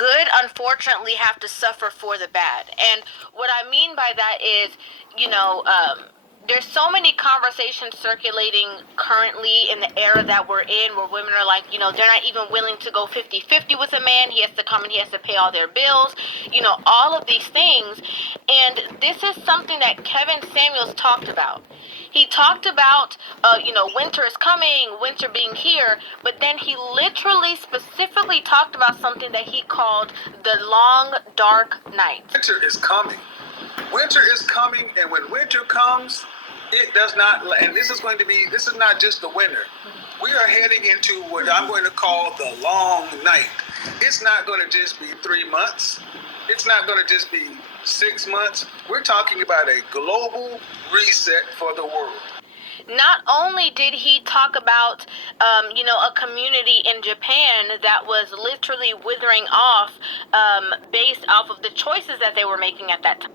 good, unfortunately, have to suffer for the bad. And what I mean by that is, there's so many conversations circulating currently in the era that we're in where women are like, they're not even willing to go 50-50 with a man. He has to come and he has to pay all their bills, all of these things. And this is something that Kevin Samuels talked about. He talked about, winter is coming, winter being here, but then he literally specifically talked about something that he called the long, dark night. Winter is coming. Winter is coming, and when winter comes, it does not, and this is not just the winter. We are heading into what I'm going to call the long night. It's not going to just be 3 months. It's not going to just be 6 months. We're talking about a global reset for the world. Not only did he talk about, a community in Japan that was literally withering off based off of the choices that they were making at that time.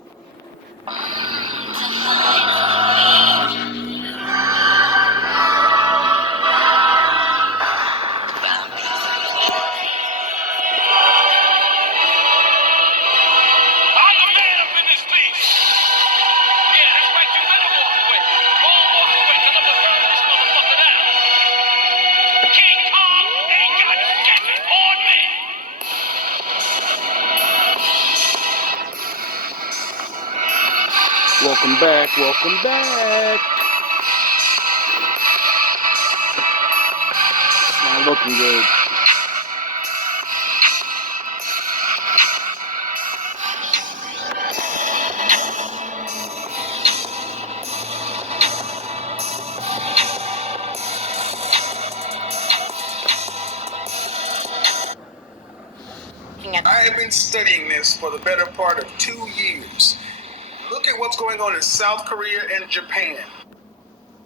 Welcome back. It's not looking good. I have been studying this for the better part of 2 years. Look at what's going on in South Korea and Japan.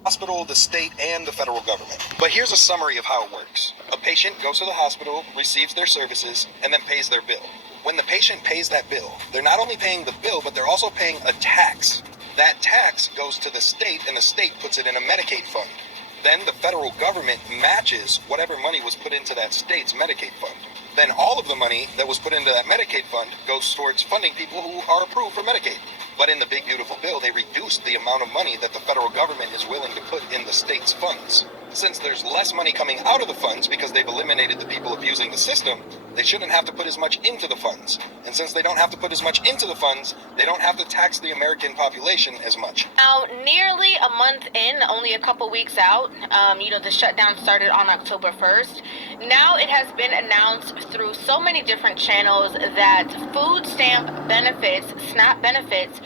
Hospital, the state, and the federal government. But here's a summary of how it works. A patient goes to the hospital, receives their services, and then pays their bill. When the patient pays that bill, they're not only paying the bill, but they're also paying a tax. That tax goes to the state, and the state puts it in a Medicaid fund. Then the federal government matches whatever money was put into that state's Medicaid fund. Then all of the money that was put into that Medicaid fund goes towards funding people who are approved for Medicaid. But in the big beautiful bill, they reduced the amount of money that the federal government is willing to put in the state's funds. Since there's less money coming out of the funds because they've eliminated the people abusing the system, they shouldn't have to put as much into the funds. And since they don't have to put as much into the funds, they don't have to tax the American population as much. Now, nearly a month in, only a couple weeks out, the shutdown started on October 1st. Now it has been announced through so many different channels that food stamp benefits, SNAP benefits,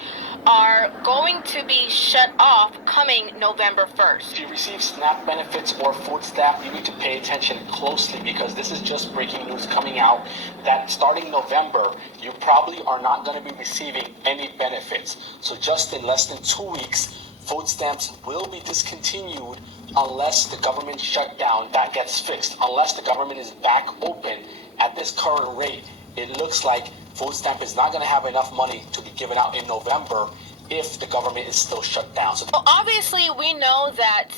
are going to be shut off coming November 1st. If you receive SNAP benefits or food stamp, you need to pay attention closely because this is just breaking news coming out that starting November, you probably are not going to be receiving any benefits. So just in less than 2 weeks, food stamps will be discontinued unless the government shutdown that gets fixed. Unless the government is back open at this current rate, it looks like food stamp is not going to have enough money to be given out in November if the government is still shut down. So obviously, we know that,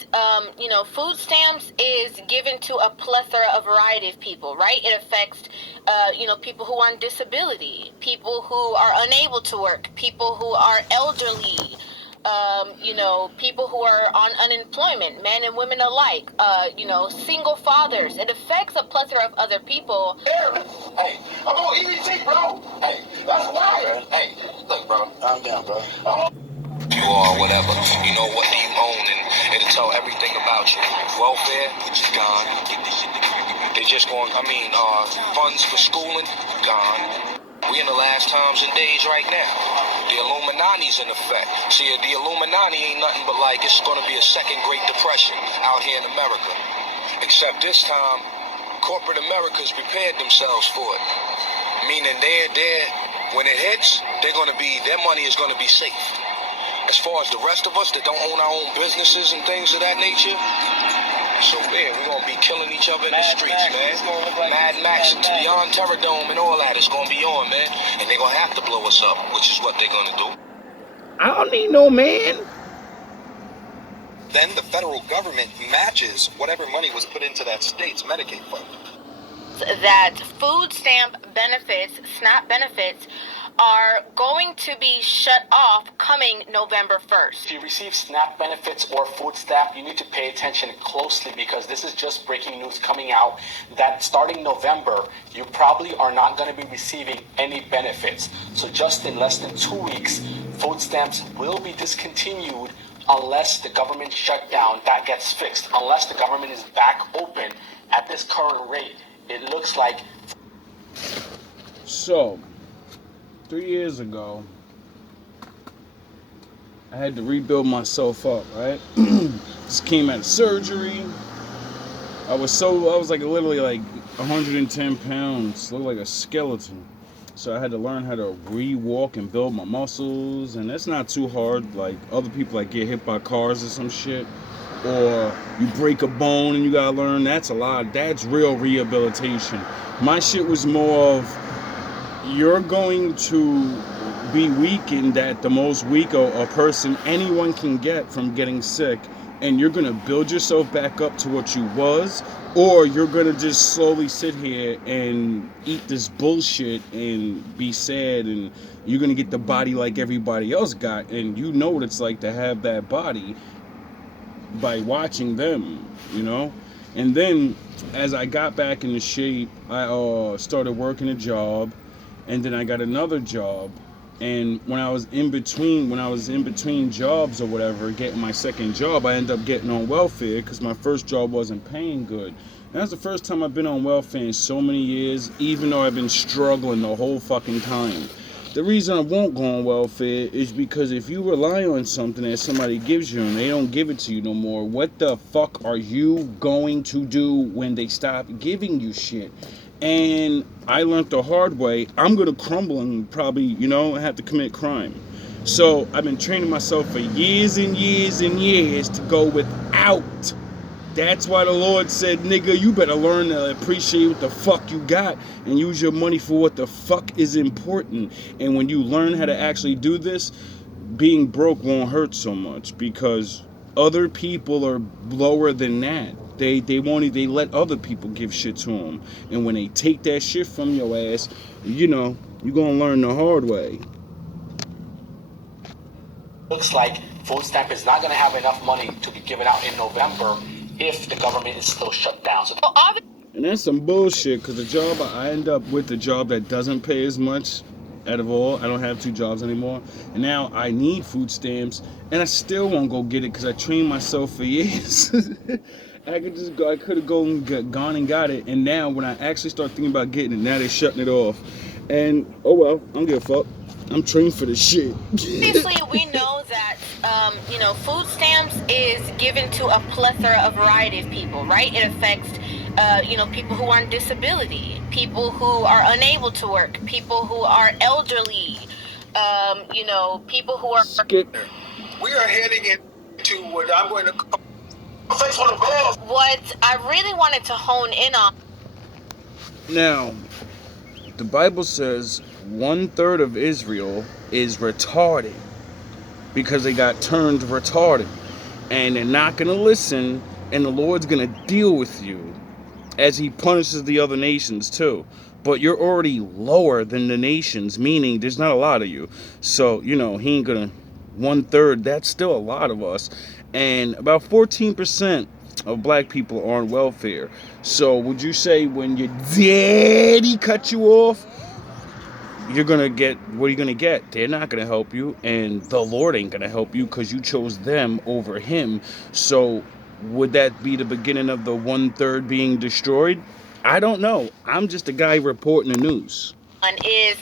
food stamps is given to a plethora, a variety of people, right? It affects, people who are on disability, people who are unable to work, people who are elderly, people who are on unemployment, men and women alike, single fathers. It affects a plethora of other people. Hey, I'm on EBT, bro. Hey, that's why. Hey, look, bro, calm down, bro. You are whatever, you know what you own, and it'll tell everything about you. Welfare, which is gone. They just going, funds for schooling, gone. We in the last times and days right now. The Illuminati's in effect. See, the Illuminati ain't nothing but it's going to be a second Great Depression out here in America. Except this time, corporate America's prepared themselves for it. Meaning when it hits, their money is going to be safe. As far as the rest of us that don't own our own businesses and things of that nature, so we're going to be killing each other in the streets, man. Mad Max, beyond Terror Dome and all that is going to be on, man. And they're going to have to blow us up, which is what they're going to do. I don't need no man. Then the federal government matches whatever money was put into that state's Medicaid fund. that food stamp benefits, SNAP benefits, are going to be shut off coming November 1st. If you receive SNAP benefits or food stamp, you need to pay attention closely because this is just breaking news coming out that starting November, you probably are not going to be receiving any benefits. So just in less than 2 weeks, food stamps will be discontinued unless the government shutdown that gets fixed. Unless the government is back open at this current rate, it looks like. So, 3 years ago, I had to rebuild myself up, right? Just came out of surgery. I was like literally like 110 pounds, looked like a skeleton. So I had to learn how to re-walk and build my muscles, and that's not too hard. Like other people like get hit by cars or some shit, or you break a bone and you gotta learn. That's a lot. That's real rehabilitation. My shit was more of you're going to be weakened at the most weak a person anyone can get from getting sick, and you're gonna build yourself back up to what you was, or you're gonna just slowly sit here and eat this bullshit and be sad, and you're gonna get the body like everybody else got, and you know what it's like to have that body by watching them, you know. And then as I got back into shape, I started working a job, and then I got another job. And when I was in between jobs or whatever, getting my second job, I ended up getting on welfare because my first job wasn't paying good. And that's the first time I've been on welfare in so many years, even though I've been struggling the whole fucking time. The reason I won't go on welfare is because if you rely on something that somebody gives you and they don't give it to you no more, what the fuck are you going to do when they stop giving you shit? And I learned the hard way, I'm going to crumble and probably, you know, have to commit crime. So I've been training myself for years and years and years to go without. That's why the Lord said, nigga, you better learn to appreciate what the fuck you got and use your money for what the fuck is important. And when you learn how to actually do this, being broke won't hurt so much because other people are lower than that. They let other people give shit to them. And when they take that shit from your ass, you know, you're going to learn the hard way. Looks like food stamp is not going to have enough money to be given out in November if the government is still shut down. So and that's some bullshit because the job, I end up with the job that doesn't pay as much out of all. I don't have 2 jobs anymore. And now I need food stamps and I still won't go get it because I trained myself for years. I could have gone and got it. And now when I actually start thinking about getting it, now they're shutting it off. And oh well, I don't give a fuck. I'm trained for this shit. Obviously, we know that, you know, food stamps is given to a plethora, a variety of people, right? It affects, you know, people who are on disability, people who are unable to work, people who are elderly, you know, people who are... We are heading into what I'm going to call... What I really wanted to hone in on... Now, the Bible says 1/3 of Israel is retarded because they got turned retarded and they're not going to listen, and the Lord's going to deal with you as he punishes the other nations too. But you're already lower than the nations, meaning there's not a lot of you. So, you know, he ain't going to 1/3, that's still a lot of us. And about 14% of black people are on welfare. So would you say when your daddy cut you off, you're gonna get, what are you gonna get? They're not gonna help you, and the Lord ain't gonna help you because you chose them over him. So would that be the beginning of the 1/3 being destroyed? I don't know. I'm just a guy reporting the news. Is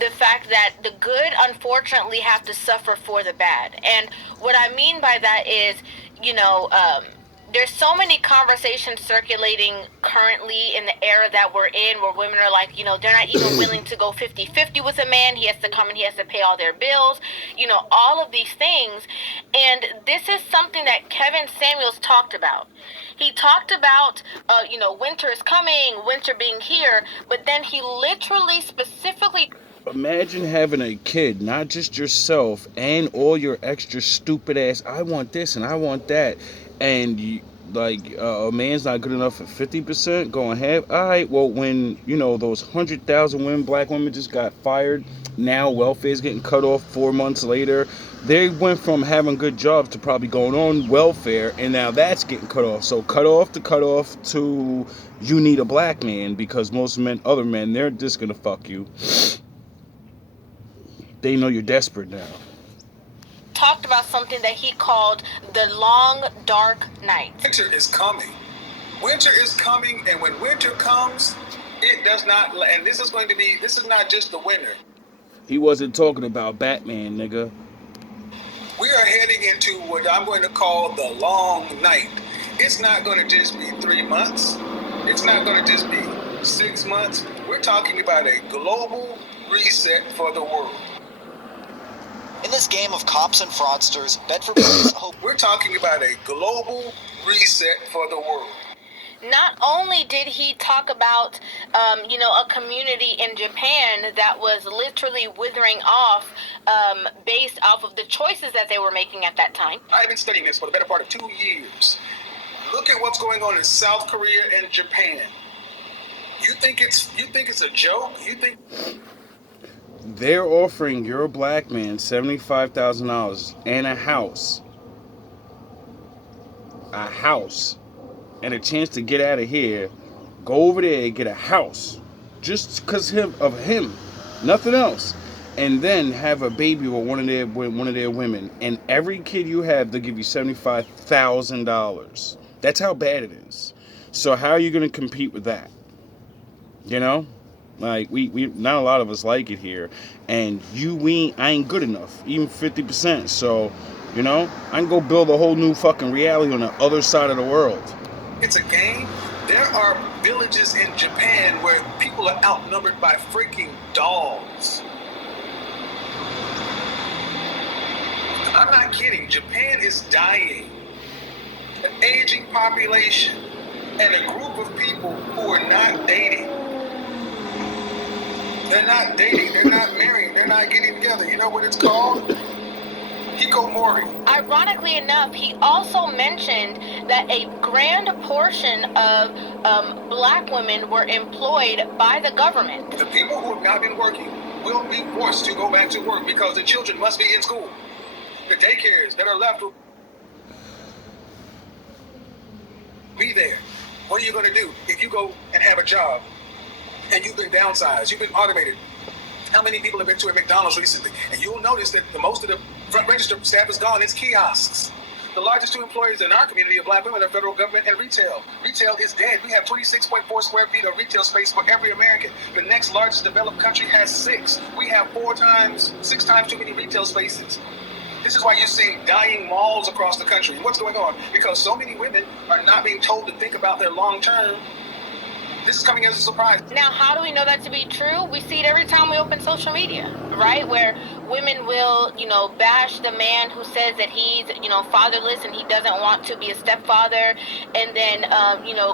the fact that the good unfortunately have to suffer for the bad. And what I mean by that is, you know, there's so many conversations circulating currently in the era that we're in where women are like, you know, they're not even willing to go 50-50 with a man. He has to come and he has to pay all their bills, you know, all of these things. And this is something that Kevin Samuels talked about. He talked about, you know, winter is coming, winter being here, but then he literally specifically... Imagine having a kid, not just yourself and all your extra stupid ass, I want this and I want that. And like a man's not good enough for 50%, going half. All right, well, when those 100,000 women, black women, just got fired, now welfare's getting cut off 4 months later. They went from having good jobs to probably going on welfare, and now that's getting cut off. So cut off to you need a black man, because most men, other men, they're just gonna fuck you. They know you're desperate now. Talked about something that he called the long dark night. Winter is coming. Winter is coming, and when winter comes, it does not. And this is not just the winter. He wasn't talking about Batman, nigga. We are heading into what I'm going to call the long night. It's not going to just be 3 months. It's not going to just be 6 months. We're talking about a global reset for the world. In this game of cops and fraudsters, Bedford Police hope... We're talking about a global reset for the world. Not only did he talk about, a community in Japan that was literally withering off based off of the choices that they were making at that time. I've been studying this for the better part of 2 years. Look at what's going on in South Korea and Japan. You think it's a joke? You think they're offering your black man $75,000 and a house, and a chance to get out of here, go over there and get a house, just because of him, nothing else, and then have a baby with one of their women, and every kid you have, they'll give you $75,000. That's how bad it is. So how are you going to compete with that? Like, we not a lot of us like it here, and I ain't good enough, even 50%. So, I can go build a whole new fucking reality on the other side of the world. It's a game. There are villages in Japan where people are outnumbered by freaking dogs. I'm not kidding. Japan is dying. An aging population and a group of people who are not dating. They're not dating. They're not marrying. They're not getting together. You know what it's called? Hikomori. Ironically enough, he also mentioned that a grand portion of black women were employed by the government. The people who have not been working will be forced to go back to work because the children must be in school. The daycares that are left will be there. What are you going to do if you go and have a job and you've been downsized, you've been automated? How many people have been to a McDonald's recently? And you'll notice that the most of the front register staff is gone. It's kiosks. The largest two employers in our community of black women are federal government and retail. Retail is dead. We have 26.4 square feet of retail space for every American. The next largest developed country has 6. We have 6 times too many retail spaces. This is why you're seeing dying malls across the country. And what's going on? Because so many women are not being told to think about their long term. This is coming as a surprise. Now, how do we know that to be true? We see it every time we open social media, right? Where women will, bash the man who says that he's, fatherless and he doesn't want to be a stepfather, and then,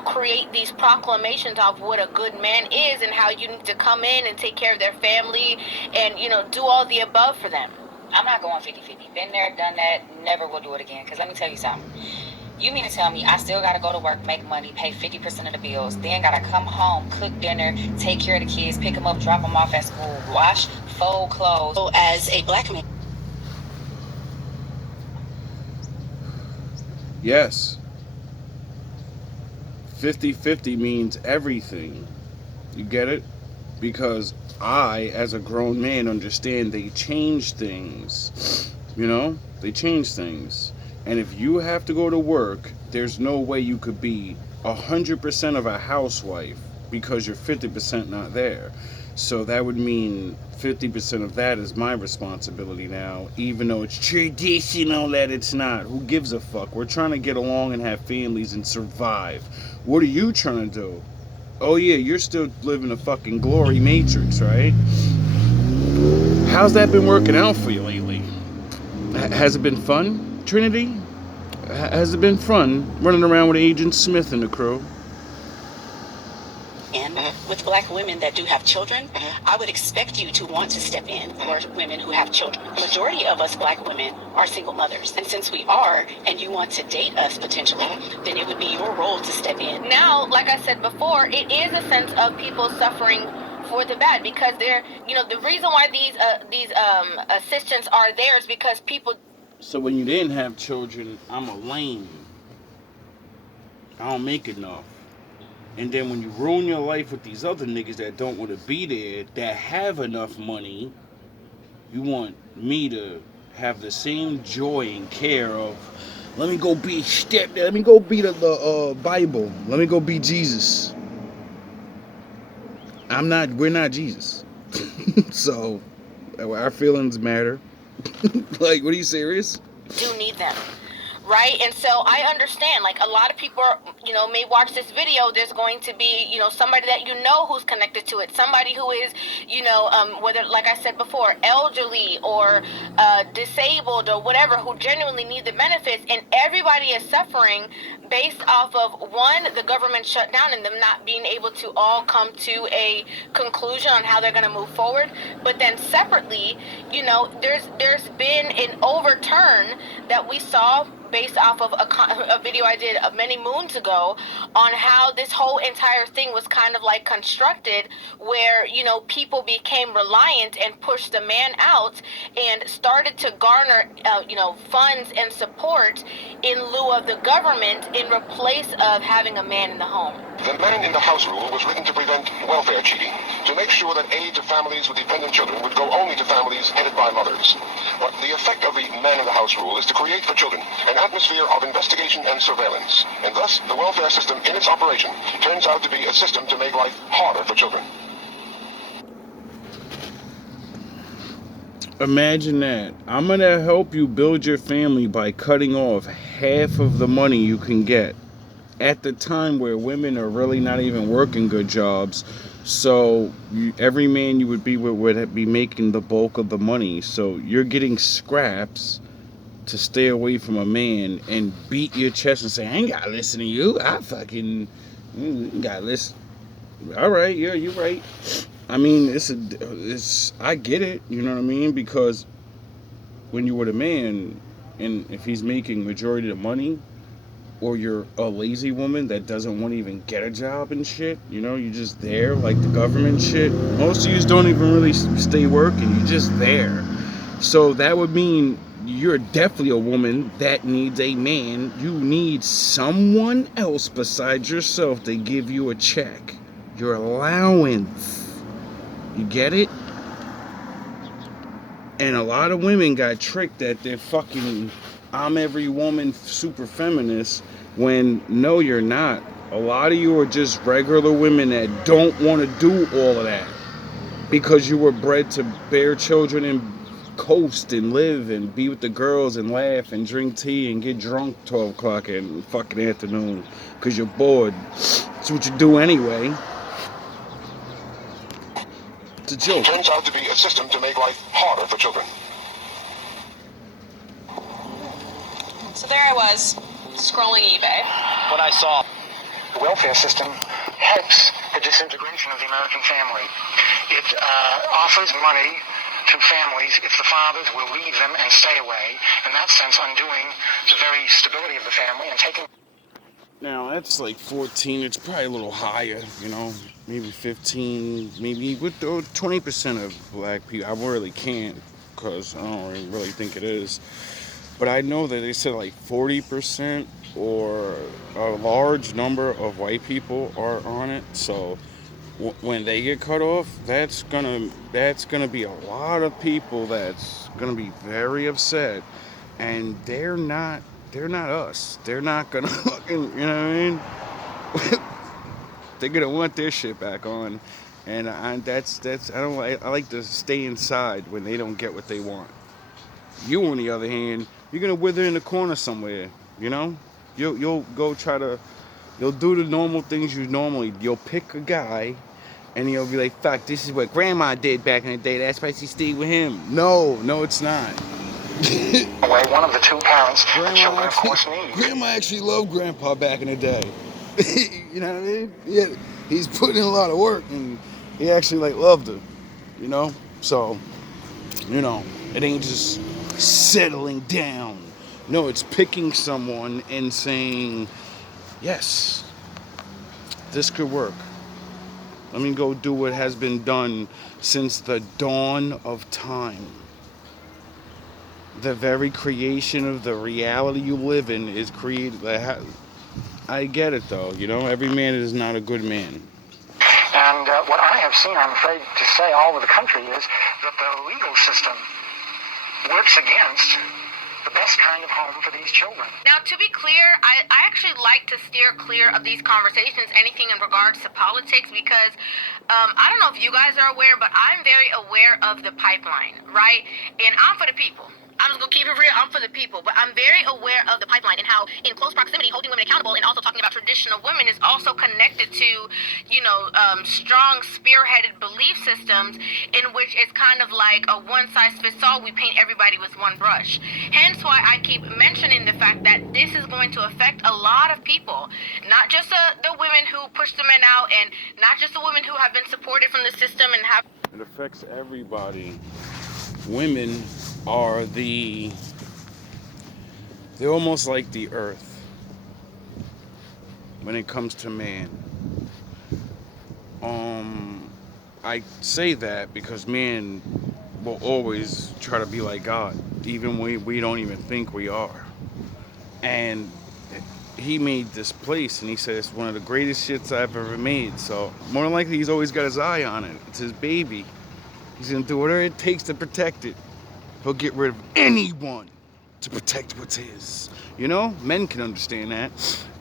create these proclamations of what a good man is and how you need to come in and take care of their family and, do all the above for them. I'm not going 50-50. Been there, done that, never will do it again. Because let me tell you something. You mean to tell me I still got to go to work, make money, pay 50% of the bills, then got to come home, cook dinner, take care of the kids, pick them up, drop them off at school, wash, fold clothes. So as a black man. Yes. 50-50 means everything. You get it? Because I, as a grown man, understand they change things. They change things. And if you have to go to work, there's no way you could be 100% of a housewife because you're 50% not there. So that would mean 50% of that is my responsibility now, even though it's traditional that it's not. Who gives a fuck? We're trying to get along and have families and survive. What are you trying to do? Oh yeah, you're still living a fucking glory matrix, right? How's that been working out for you lately? Has it been fun? Trinity, has it been fun running around with Agent Smith and the crew? in with black women that do have children, I would expect you to want to step in for women who have children. Majority of us black women are single mothers. And since we are, and you want to date us potentially, then it would be your role to step in. Now, like I said before, it is a sense of people suffering for the bad, because they're, you know, the reason why these assistants are there is because people. So when you didn't have children, I'm a lame. I don't make enough. And then when you ruin your life with these other niggas that don't want to be there, that have enough money, you want me to have the same joy and care of, let me go be stepdad, let me go be the Bible, let me go be Jesus. We're not Jesus. So, our feelings matter. Like, what are you serious? Do need them, right? And so I understand, like, a lot of people are, you know, may watch this video. There's going to be, you know, somebody that you know who's connected to it, somebody who is, you know, whether, like I said before, elderly or disabled or whatever, who genuinely need the benefits, and everybody is suffering based off of, one, the government shutdown and them not being able to all come to a conclusion on how they're going to move forward. But then separately, you know, there's been an overturn that we saw based off of a video I did many moons ago on how this whole entire thing was kind of like constructed, where, you know, people became reliant and pushed the man out and started to garner, you know, funds and support in lieu of the government in replace of having a man in the home. The man in the house rule was written to prevent welfare cheating, to make sure that aid to families with dependent children would go only to families headed by mothers. But the effect of the man in the house rule is to create for children an atmosphere of investigation and surveillance. And thus, the welfare system in its operation turns out to be a system to make life harder for children. Imagine that. I'm going to help you build your family by cutting off half of the money you can get at the time where women are really not even working good jobs. So every man you would be with would be making the bulk of the money. So you're getting scraps to stay away from a man and beat your chest and say, I ain't got to listen to you. I fucking got to listen. All right, yeah, you're right. I mean, I get it, you know what I mean? Because when you're with a man, and if he's making majority of the money, or you're a lazy woman that doesn't want to even get a job and shit, you know, you're just there like the government shit. Most of you don't even really stay working, you're just there. So that would mean you're definitely a woman that needs a man. You need someone else besides yourself to give you a check, your allowance. You get it? And a lot of women got tricked that they're fucking I'm every woman super feminist, when no, you're not. A lot of you are just regular women that don't want to do all of that because you were bred to bear children and coast and live and be with the girls and laugh and drink tea and get drunk 12 o'clock in fucking afternoon because you're bored. That's what you do anyway. It's a joke. It turns out to be a system to make life harder for children. So there I was, scrolling eBay. What I saw. The welfare system helps the disintegration of the American family. It offers money to families if the fathers will leave them and stay away, in that sense undoing the very stability of the family and taking... Now, that's like 14. It's probably a little higher, you know, maybe 15, maybe with 20% of black people. I really can't, because I don't really think it is. But I know that they said like 40% or a large number of white people are on it. So when they get cut off, that's gonna be a lot of people that's gonna be very upset, and they're not us. They're not gonna fucking, you know what I mean? They're gonna want their shit back on, and I like to stay inside when they don't get what they want. You, on the other hand, you're gonna wither in the corner somewhere, you know? You'll go you'll do the normal things you'll pick a guy, and he'll be like, fuck, this is what grandma did back in the day, that's why she stayed with him. No, it's not. One of the two parents the children, of course, need. Grandma actually loved grandpa back in the day. You know what I mean? Yeah, he's putting in a lot of work, and he actually like loved her. You know, so it ain't just settling down. No, it's picking someone and saying, yes, this could work. Let me go do what has been done since the dawn of time. The very creation of the reality you live in is created. I get it though, every man is not a good man. And what I have seen, I'm afraid to say, all over the country is that the legal system works against the best kind of home for these children. Now, to be clear, I actually like to steer clear of these conversations, anything in regards to politics, because I don't know if you guys are aware, but I'm very aware of the pipeline, right? And I'm for the people. I'm just going to keep it real. I'm for the people. But I'm very aware of the pipeline and how in close proximity, holding women accountable and also talking about traditional women is also connected to, strong spearheaded belief systems in which it's kind of like a one-size-fits-all. We paint everybody with one brush. Hence why I keep mentioning the fact that this is going to affect a lot of people. Not just the women who push the men out, and not just the women who have been supported from the system and have... It affects everybody. Women are they're almost like the earth when it comes to man. I say that because man will always try to be like God, even when we don't even think we are. And he made this place, and he said it's one of the greatest shits I've ever made. So more than likely, he's always got his eye on it. It's his baby. He's gonna do whatever it takes to protect it. He'll get rid of anyone to protect what's his. Men can understand that.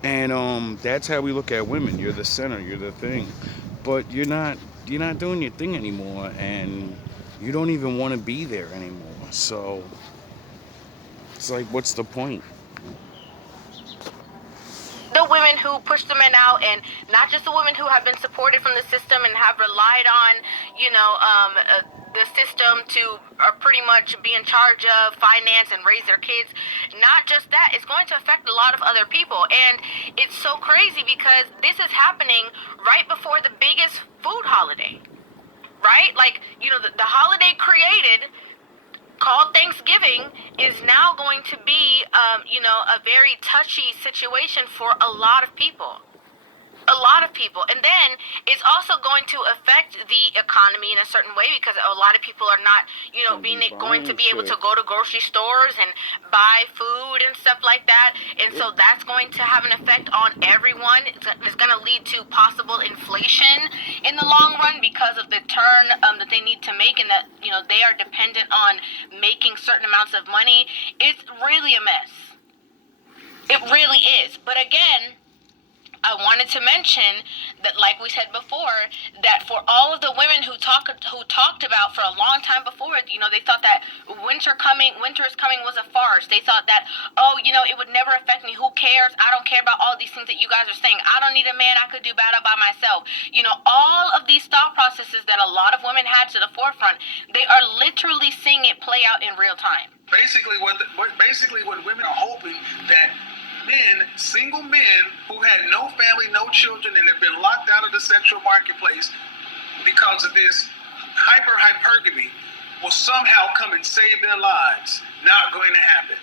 And that's how we look at women. You're the center, you're the thing. But you're not doing your thing anymore, and you don't even want to be there anymore. So it's like, what's the point? The women who push the men out, and not just the women who have been supported from the system and have relied on, the system to pretty much be in charge of finance and raise their kids. Not just that, it's going to affect a lot of other people. And it's so crazy because this is happening right before the biggest food holiday, right? Like, the holiday created, called Thanksgiving, is now going to be, a very touchy situation for a lot of people. And then it's also going to affect the economy in a certain way, because a lot of people are not, going to be able to go to grocery stores and buy food and stuff like that. And so that's going to have an effect on everyone. It's going to lead to possible inflation in the long run because of the turn that they need to make, and that, they are dependent on making certain amounts of money. It's really a mess. It really is. But again, I wanted to mention that, like we said before, that for all of the women who talked about for a long time before, they thought that winter is coming was a farce. They thought that, it would never affect me. Who cares? I don't care about all these things that you guys are saying. I don't need a man. I could do battle by myself. All of these thought processes that a lot of women had to the forefront, they are literally seeing it play out in real time. Basically, what women are hoping that single men who had no family, no children, and have been locked out of the sexual marketplace because of this hypergamy will somehow come and save their lives. Not going to happen.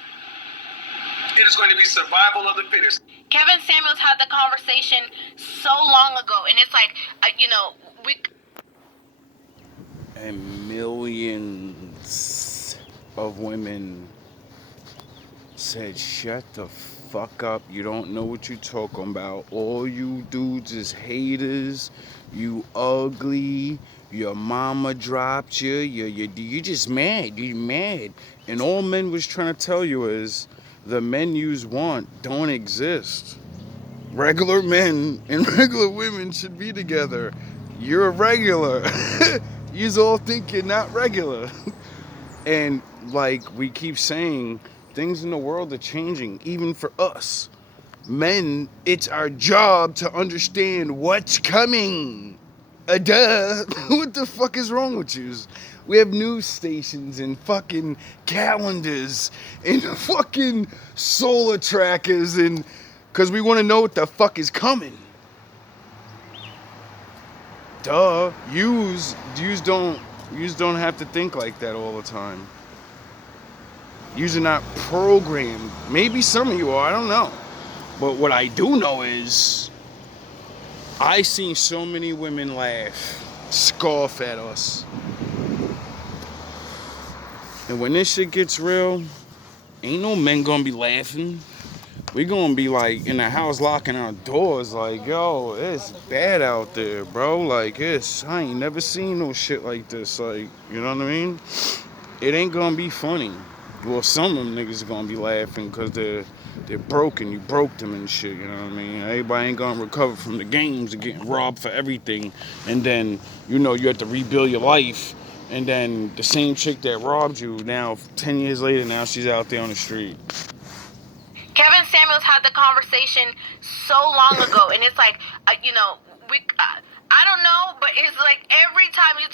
It is going to be survival of the fittest. Kevin Samuels had the conversation so long ago, and it's like, And millions of women said, shut the fuck up. You don't know what you're talking about. All you dudes is haters. You ugly. Your mama dropped you. You just mad. You mad. And all men was trying to tell you is the men yous want don't exist. Regular men and regular women should be together. You're a regular. Yous all think you're not regular. And like we keep saying, things in the world are changing, even for us. Men, it's our job to understand what's coming. Duh. What the fuck is wrong with you? We have news stations and fucking calendars and fucking solar trackers and Because we want to know what the fuck is coming. Duh. Yous don't have to think like that all the time. Yous are not programmed. Maybe some of you are, I don't know. But what I do know is I seen so many women laugh, scoff at us. And when this shit gets real, ain't no men gonna be laughing. We gonna be like in the house locking our doors like, yo, it's bad out there, bro. Like, I ain't never seen no shit like this. Like, you know what I mean? It ain't gonna be funny. Well, some of them niggas are gonna be laughing because they're broken. You broke them and shit, you know what I mean? Everybody ain't gonna recover from the games and getting robbed for everything. And then, you have to rebuild your life. And then the same chick that robbed you, now 10 years later, now she's out there on the street. Kevin Samuels had the conversation so long ago, and it's like, I don't know, but it's like every time you